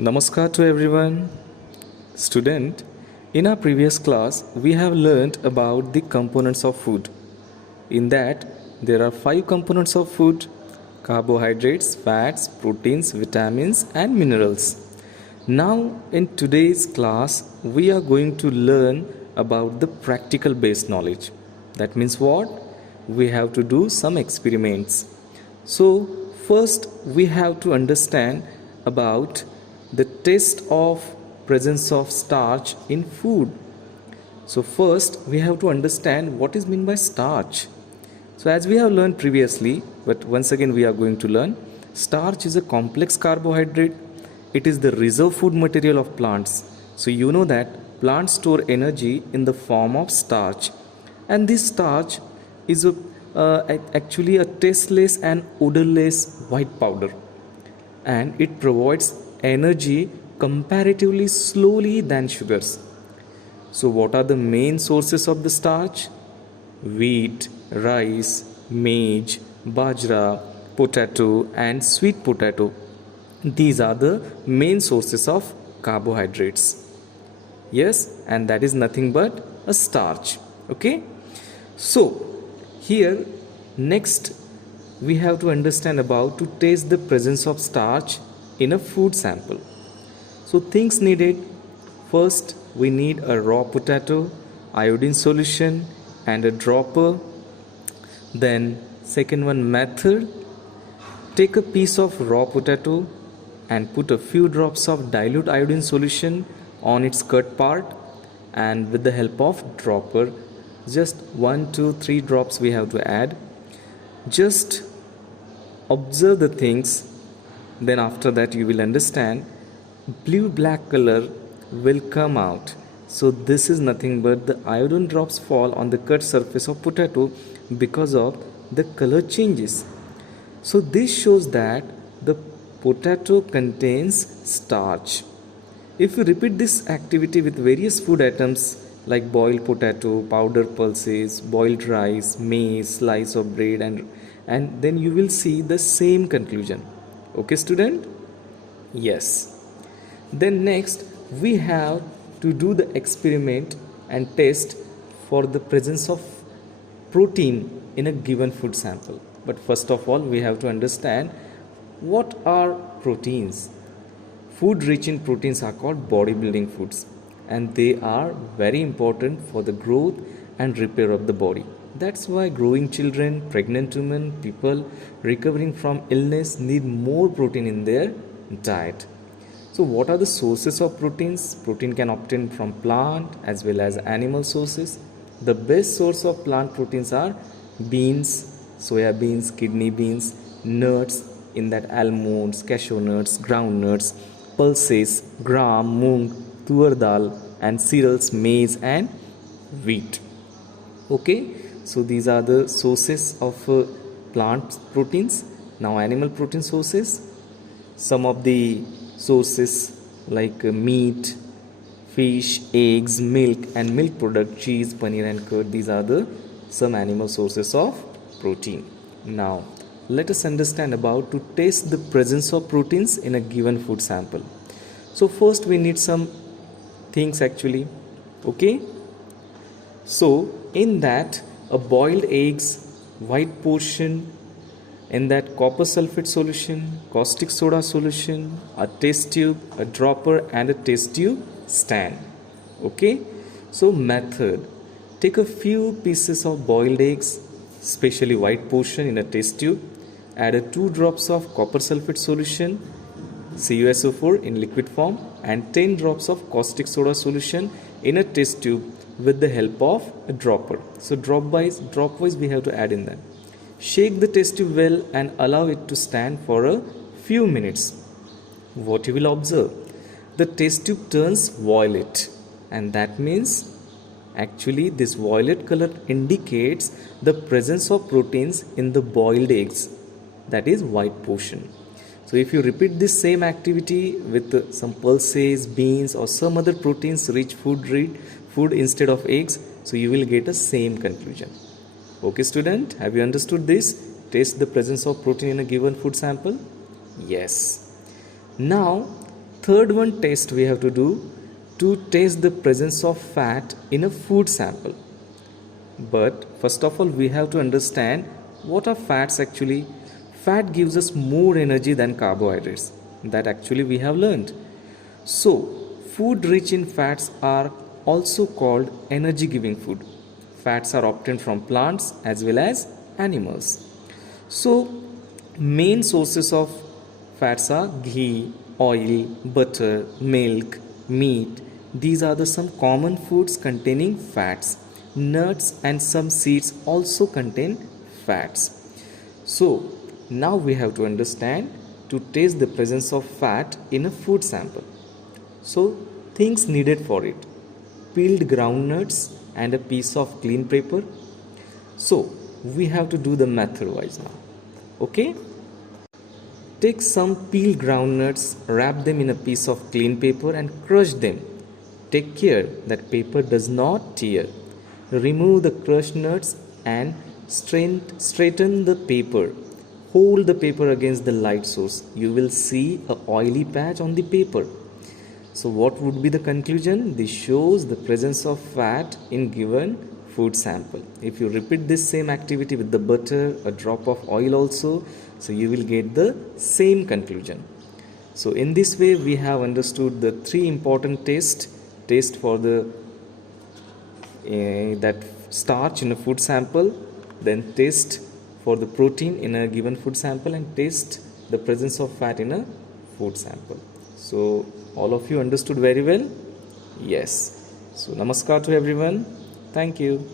Namaskar to everyone. Student, in our previous class, we have learned about the components of food. In that, there are 5 components of food: carbohydrates, fats, proteins, vitamins, and minerals. Now, in today's class, we are going to learn about the practical based knowledge. That means what? We have to do some experiments. So, first, we have to understand about the test of presence of starch in food. So first we have to understand what is meant by starch. So as we have learned previously, but once again we are going to learn, starch is a complex carbohydrate. It is the reserve food material of plants. So you know that plants store energy in the form of starch, and this starch is actually a tasteless and odorless white powder, and it provides energy comparatively slowly than sugars. So what are the main sources of the starch? Wheat, rice, maize, bajra, potato and sweet potato. These are the main sources of carbohydrates. Yes, and that is nothing but a starch. Okay? So here next we have to understand about to taste the presence of starch in a food sample. So things needed: first we need a raw potato, iodine solution and a dropper. Then second one method: take a piece of raw potato and put a few drops of dilute iodine solution on its cut part, and with the help of dropper, just 1 2 3 drops we have to add. Just observe the things, then after that you will understand blue black color will come out. So this is nothing but the iodine drops fall on the cut surface of potato because of the color changes. So this shows that the potato contains starch. If you repeat this activity with various food items like boiled potato, powdered pulses, boiled rice, maize, slice of bread, and then you will see the same conclusion. Okay, student? Yes. Then next we have to do the experiment and test for the presence of protein in a given food sample. But first of all, we have to understand what are proteins. Food rich in proteins are called bodybuilding foods, and they are very important for the growth and repair of the body. That's why growing children, pregnant women, people recovering from illness need more protein in their diet. So what are the sources of proteins? Protein can obtain from plant as well as animal sources. The best source of plant proteins are beans, soya beans, kidney beans, nuts, in that almonds, cashew nuts, ground nuts, pulses, gram, moong, tur dal, and cereals, maize and wheat. Okay, so these are the sources of plant proteins. Now animal protein sources. Some of the sources like meat, fish, eggs, milk and milk product, cheese, paneer and curd. These are the some animal sources of protein. Now let us understand about to test the presence of proteins in a given food sample. So first we need some things actually. Okay, so in that a boiled eggs, white portion, in that copper sulfate solution, caustic soda solution, a test tube, a dropper and a test tube stand. Okay, so method: take a few pieces of boiled eggs, especially white portion, in a test tube. Add a 2 drops of copper sulfate solution, CuSO4 in liquid form, and 10 drops of caustic soda solution in a test tube with the help of a dropper. So drop wise we have to add in that. Shake the test tube well and allow it to stand for a few minutes. What you will observe? The test tube turns violet, and that means actually this violet color indicates the presence of proteins in the boiled eggs, that is white portion. So if you repeat this same activity with some pulses, beans or some other proteins rich food instead of eggs, so you will get a same conclusion. Okay student, have you understood this? Test the presence of protein in a given food sample. Yes. Now third one test we have to do to test the presence of fat in a food sample. But first of all, we have to understand what are fats actually. Fat gives us more energy than carbohydrates. That actually we have learned. So, food rich in fats are also called energy giving food. Fats are obtained from plants as well as animals. So, main sources of fats are ghee, oil, butter, milk, meat. These are the some common foods containing fats. Nuts and some seeds also contain fats. So, now we have to understand to taste the presence of fat in a food sample. So, things needed for it: peeled groundnuts and a piece of clean paper. So, we have to do the method wise now. Okay? Take some peeled groundnuts, wrap them in a piece of clean paper and crush them. Take care that paper does not tear. Remove the crushed nuts and straighten the paper. Hold the paper against the light source. You will see a oily patch on the paper. So what would be the conclusion? This shows the presence of fat in given food sample. If you repeat this same activity with the butter, a drop of oil also, so you will get the same conclusion. So in this way we have understood the three important taste for the that starch in a food sample, then taste for the protein in a given food sample, and taste the presence of fat in a food sample. So all of you understood very well? Yes. So namaskar to everyone. Thank you.